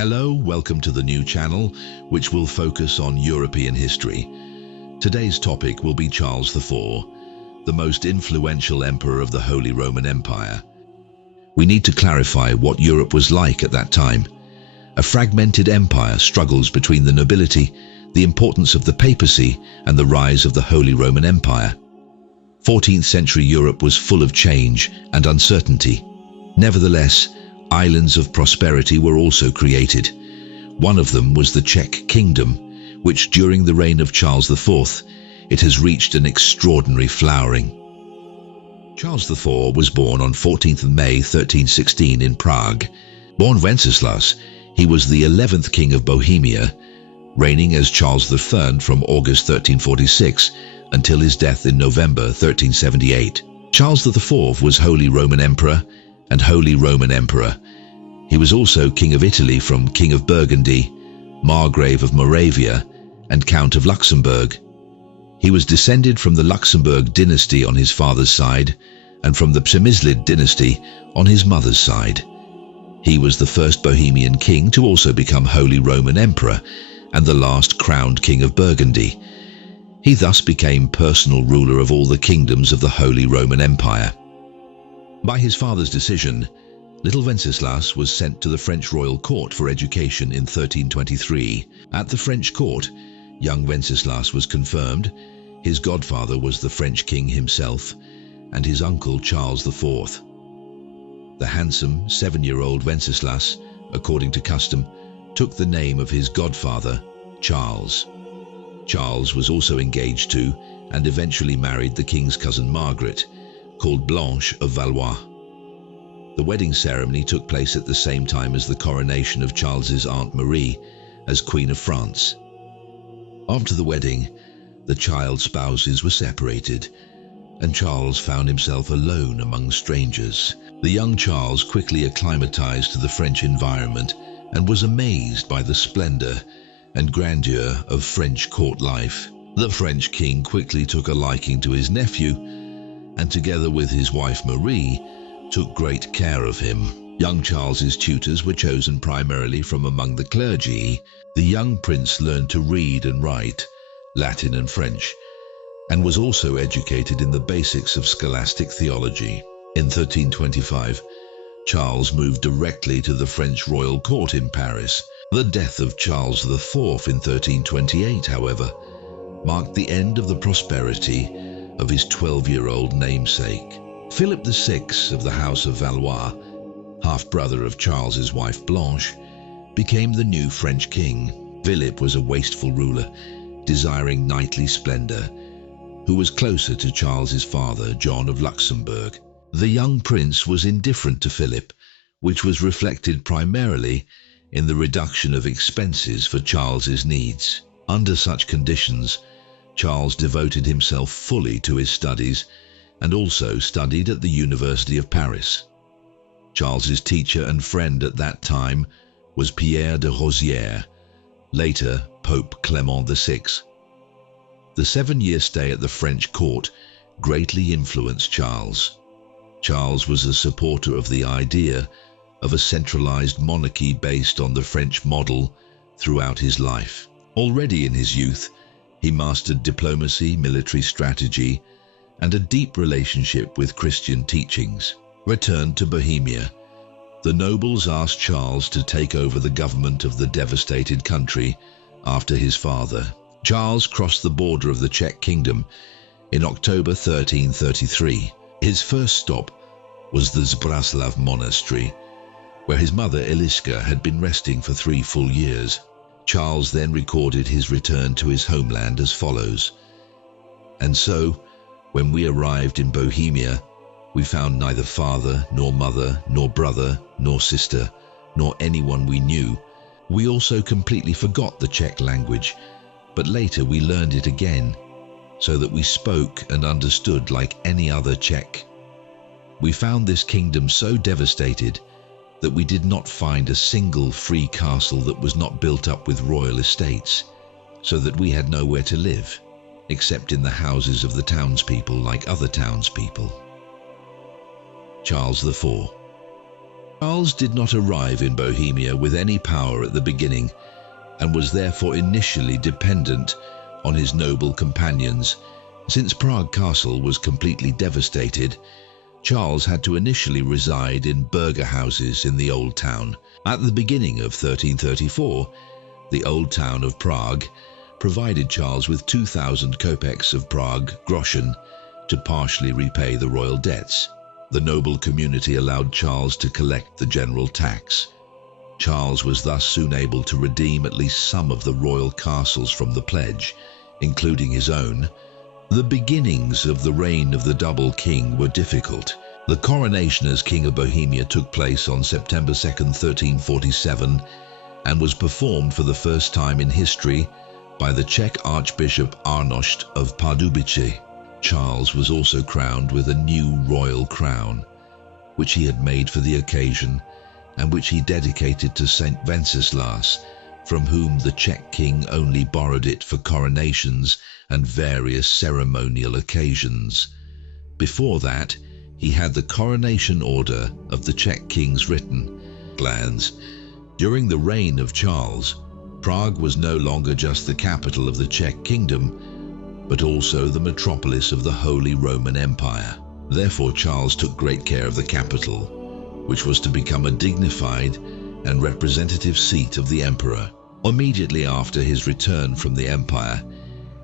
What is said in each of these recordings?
Hello, welcome to the new channel, which will focus on European history. Today's topic will be Charles IV, the most influential emperor of the Holy Roman Empire. We need to clarify what Europe was like at that time. A fragmented empire struggles between the nobility, the importance of the papacy, and the rise of the Holy Roman Empire. 14th century Europe was full of change and uncertainty. Nevertheless, islands of prosperity were also created. One of them was the Czech Kingdom, which during the reign of Charles IV, it has reached an extraordinary flowering. Charles IV was born on 14th of May 1316 in Prague. Born Wenceslas, he was the 11th king of Bohemia, reigning as Charles I from August 1346 until his death in November 1378. Charles IV was Holy Roman Emperor and Holy Roman Emperor. He was also King of Italy from King of Burgundy, Margrave of Moravia, and Count of Luxembourg. He was descended from the Luxembourg dynasty on his father's side and from the Przemyslid dynasty on his mother's side. He was the first Bohemian king to also become Holy Roman Emperor and the last crowned King of Burgundy. He thus became personal ruler of all the kingdoms of the Holy Roman Empire. By his father's decision, little Wenceslas was sent to the French royal court for education in 1323. At the French court, young Wenceslas was confirmed. His godfather was the French king himself, and his uncle Charles IV. The handsome 7-year-old Wenceslas, according to custom, took the name of his godfather, Charles. Charles was also engaged to and eventually married the king's cousin Margaret, called Blanche of Valois. The wedding ceremony took place at the same time as the coronation of Charles's Aunt Marie as Queen of France. After the wedding, the child spouses were separated, and Charles found himself alone among strangers. The young Charles quickly acclimatized to the French environment and was amazed by the splendor and grandeur of French court life. The French king quickly took a liking to his nephew, and together with his wife Marie, took great care of him. Young Charles's tutors were chosen primarily from among the clergy. The young prince learned to read and write, Latin and French, and was also educated in the basics of scholastic theology. In 1325, Charles moved directly to the French royal court in Paris. The death of Charles IV in 1328, however, marked the end of the prosperity of his 12-year-old namesake. Philip VI of the House of Valois, half-brother of Charles's wife Blanche, became the new French king. Philip was a wasteful ruler, desiring knightly splendor, who was closer to Charles's father, John of Luxembourg. The young prince was indifferent to Philip, which was reflected primarily in the reduction of expenses for Charles's needs. Under such conditions, Charles devoted himself fully to his studies and also studied at the University of Paris. Charles's teacher and friend at that time was Pierre de Rosières, later Pope Clement VI. The 7-year stay at the French court greatly influenced Charles. Charles was a supporter of the idea of a centralized monarchy based on the French model throughout his life. Already in his youth, he mastered diplomacy, military strategy, and a deep relationship with Christian teachings. Returned to Bohemia, the nobles asked Charles to take over the government of the devastated country after his father. Charles crossed the border of the Czech Kingdom in October 1333. His first stop was the Zbraslav monastery, where his mother Eliska had been resting for 3 full years. Charles then recorded his return to his homeland as follows. And so, when we arrived in Bohemia, we found neither father, nor mother, nor brother, nor sister, nor anyone we knew. We also completely forgot the Czech language, but later we learned it again, so that we spoke and understood like any other Czech. We found this kingdom so devastated that we did not find a single free castle that was not built up with royal estates, so that we had nowhere to live, except in the houses of the townspeople like other townspeople. Charles IV. Charles did not arrive in Bohemia with any power at the beginning, and was therefore initially dependent on his noble companions. Since Prague Castle was completely devastated, Charles had to initially reside in burgher houses in the Old Town. At the beginning of 1334, the Old Town of Prague provided Charles with 2,000 kopecks of Prague groschen to partially repay the royal debts. The noble community allowed Charles to collect the general tax. Charles was thus soon able to redeem at least some of the royal castles from the pledge, including his own. The beginnings of the reign of the double king were difficult. The coronation as King of Bohemia took place on September 2, 1347, and was performed for the first time in history by the Czech Archbishop Arnošt of Pardubice. Charles was also crowned with a new royal crown, which he had made for the occasion, and which he dedicated to Saint Wenceslas, from whom the Czech king only borrowed it for coronations and various ceremonial occasions. Before that, he had the coronation order of the Czech kings written. Lands. During the reign of Charles, Prague was no longer just the capital of the Czech kingdom, but also the metropolis of the Holy Roman Empire. Therefore, Charles took great care of the capital, which was to become a dignified and representative seat of the emperor. Immediately after his return from the empire,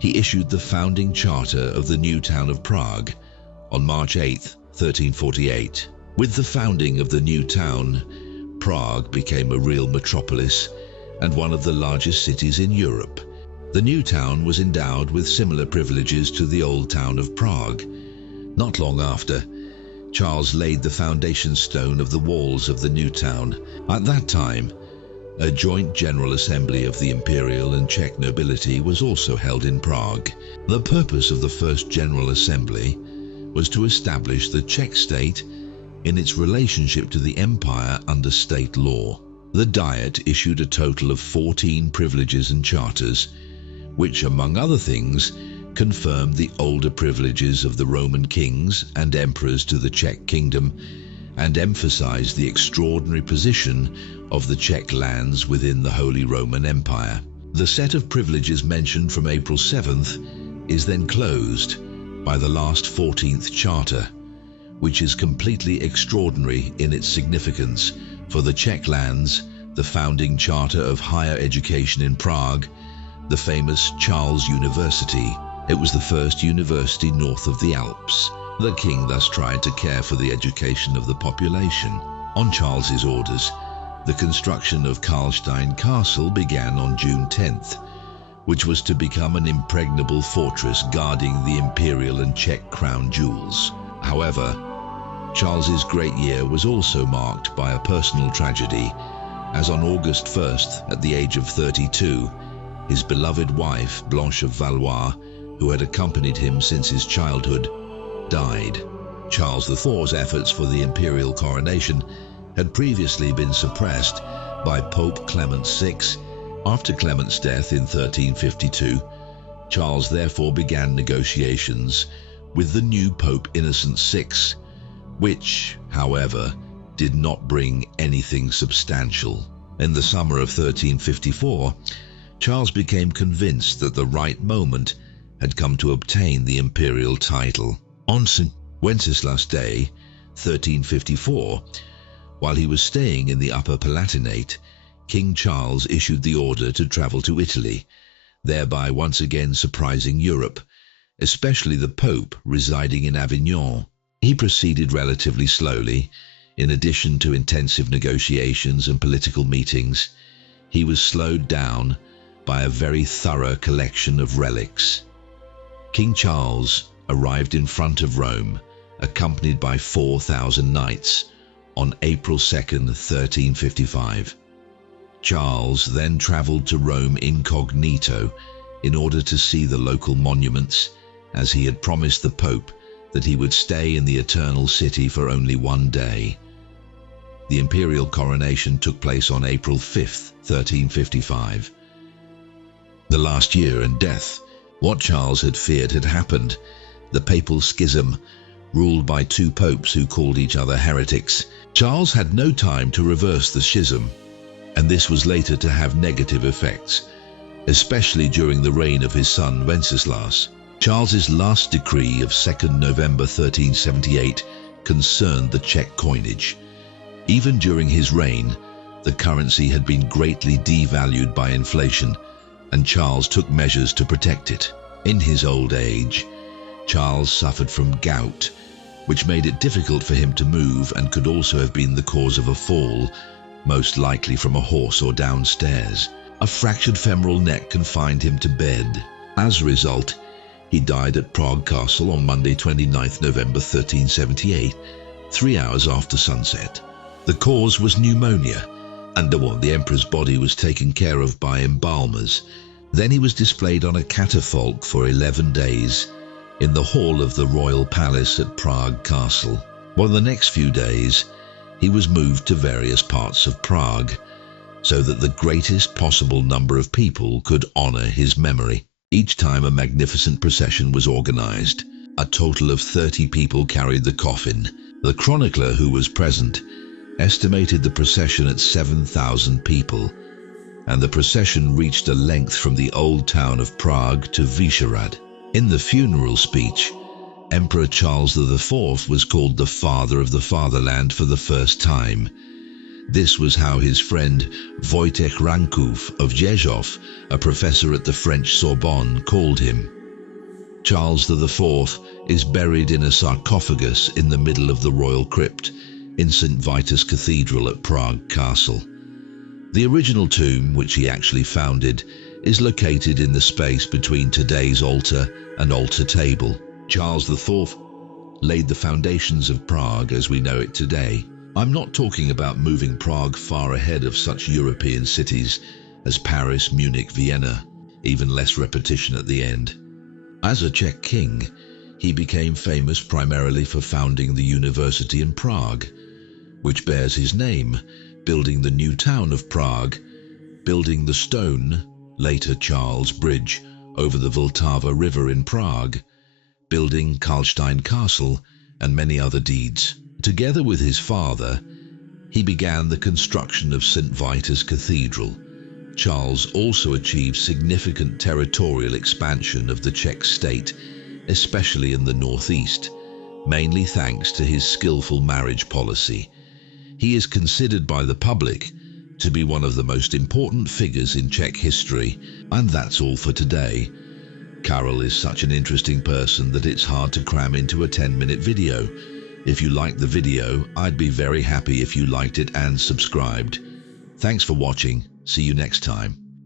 he issued the founding charter of the new town of Prague on March 8, 1348. With the founding of the new town, Prague became a real metropolis and one of the largest cities in Europe. The new town was endowed with similar privileges to the old town of Prague. Not long after, Charles laid the foundation stone of the walls of the new town. At that time, a joint general assembly of the imperial and Czech nobility was also held in Prague. The purpose of the first general assembly was to establish the Czech state in its relationship to the empire under state law. The Diet issued a total of 14 privileges and charters, which, among other things, confirmed the older privileges of the Roman kings and emperors to the Czech kingdom, and emphasized the extraordinary position of the Czech lands within the Holy Roman Empire. The set of privileges mentioned from April 7th is then closed by the last 14th charter, which is completely extraordinary in its significance for the Czech lands, the founding charter of higher education in Prague, the famous Charles University. It was the first university north of the Alps. The king thus tried to care for the education of the population. On Charles's orders, the construction of Karlstein Castle began on June 10th, which was to become an impregnable fortress guarding the imperial and Czech crown jewels. However, Charles's great year was also marked by a personal tragedy, as on August 1st, at the age of 32, his beloved wife, Blanche of Valois, who had accompanied him since his childhood, died. Charles IV's efforts for the imperial coronation had previously been suppressed by Pope Clement VI. After Clement's death in 1352, Charles therefore began negotiations with the new Pope Innocent VI, which, however, did not bring anything substantial. In the summer of 1354, Charles became convinced that the right moment had come to obtain the imperial title. On St. Wenceslas Day, 1354, while he was staying in the Upper Palatinate, King Charles issued the order to travel to Italy, thereby once again surprising Europe, especially the Pope residing in Avignon. He proceeded relatively slowly. In addition to intensive negotiations and political meetings, he was slowed down by a very thorough collection of relics. King Charles arrived in front of Rome, accompanied by 4,000 knights, on April 2nd, 1355. Charles then traveled to Rome incognito in order to see the local monuments, as he had promised the Pope that he would stay in the Eternal City for only one day. The imperial coronation took place on April 5th, 1355. The last year and death. What Charles had feared had happened. The papal schism, ruled by two popes who called each other heretics, Charles had no time to reverse the schism, and this was later to have negative effects, especially during the reign of his son Wenceslas. Charles's last decree of 2nd November 1378 concerned the Czech coinage. Even during his reign, the currency had been greatly devalued by inflation, and Charles took measures to protect it. In his old age, Charles suffered from gout, which made it difficult for him to move and could also have been the cause of a fall, most likely from a horse or downstairs. A fractured femoral neck confined him to bed. As a result, he died at Prague Castle on Monday 29th November 1378, 3 hours after sunset. The cause was pneumonia, and the emperor's body was taken care of by embalmers. Then he was displayed on a catafalque for 11 days in the hall of the royal palace at Prague Castle. For the next few days, he was moved to various parts of Prague, so that the greatest possible number of people could honor his memory. Each time a magnificent procession was organized. A total of 30 people carried the coffin. The chronicler who was present estimated the procession at 7,000 people, and the procession reached a length from the old town of Prague to Vyšehrad. In the funeral speech, Emperor Charles IV was called the Father of the Fatherland for the first time. This was how his friend Wojciech Ranków of Rzeszów, a professor at the French Sorbonne, called him. Charles IV is buried in a sarcophagus in the middle of the royal crypt in St. Vitus Cathedral at Prague Castle. The original tomb, which he actually founded, is located in the space between today's altar and altar table. Charles IV laid the foundations of Prague as we know it today. I'm not talking about moving Prague far ahead of such European cities as Paris, Munich, Vienna, even less repetition at the end. As a Czech king, he became famous primarily for founding the university in Prague, which bears his name, building the new town of Prague, building the stone, later Charles Bridge, over the Vltava River in Prague, building Karlstein Castle, and many other deeds. Together with his father, he began the construction of St. Vitus Cathedral. Charles also achieved significant territorial expansion of the Czech state, especially in the northeast, mainly thanks to his skillful marriage policy. He is considered by the public to be one of the most important figures in Czech history, and that's all for today. Karel is such an interesting person that it's hard to cram into a 10-minute video. If you liked the video, I'd be very happy if you liked it and subscribed. Thanks for watching. See you next time.